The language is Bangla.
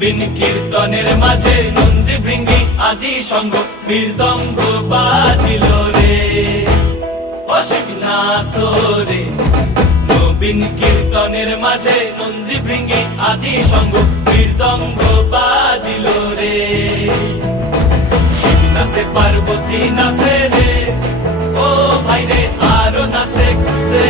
নবীন কীর্তনের মাঝে নন্দী ভৃঙ্গি আদি সঙ্গ মৃদঙ্গ বাজিল রে, অসিক নাসরে। নবীন কীর্তনের মাঝে নন্দী ভৃঙ্গি আদি সঙ্গ মৃদঙ্গ বাজিল রে। শিব নাচে পার্বতী নাচে রে, ও ভাই রে আরো নাচে খুশে।